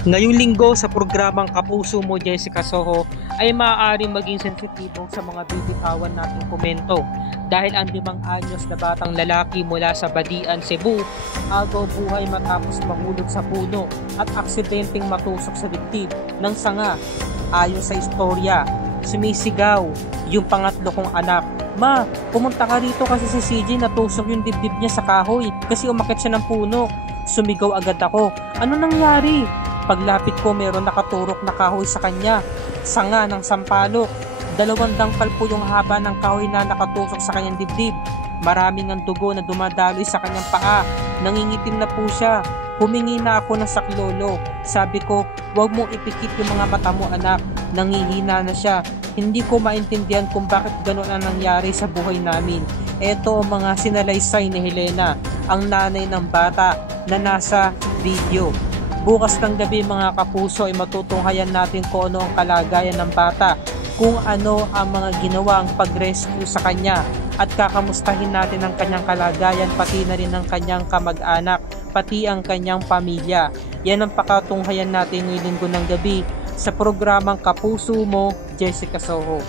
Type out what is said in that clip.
Ngayong linggo sa programang Kapuso Mo Jessica Soho ay maaaring maging sensitibo sa mga bibitawan nating komento dahil ang 5 anyos na batang lalaki mula sa Badian, Cebu, agaw buhay matapos mahulog sa puno at aksidenteng matusok sa dibdib ng sanga. Ayon sa istorya, sumisigaw yung pangatlo kong anak, "Ma, pumunta ka rito kasi si CJ natusok yung dibdib niya sa kahoy kasi umakyat siya ng puno." Sumigaw agad ako, "Ano nangyari?" Paglapit ko, meron nakaturok na kahoy sa kanya. Sanga ng sampalok. 2 dangkal po yung haba ng kahoy na nakatusok sa kanyang dibdib. Maraming ang dugo na dumadaloy sa kanyang paa. Nangingitim na po siya. Humingi na ako ng saklolo. Sabi ko, "Huwag mong ipikit yung mga mata mo, anak." Nangihina na siya. Hindi ko maintindihan kung bakit gano'n ang nangyari sa buhay namin. Ito ang mga sinalaysay ni Helena, ang nanay ng bata na nasa video. Bukas ng gabi mga kapuso ay matutunghayan natin kung ano ang kalagayan ng bata, kung ano ang mga ginawang pag-rescue sa kanya at kakamustahin natin ang kanyang kalagayan pati na rin ang kanyang kamag-anak, pati ang kanyang pamilya. Yan ang pakatunghayan natin ngayong linggo ng gabi sa programang Kapuso Mo Jessica Soho.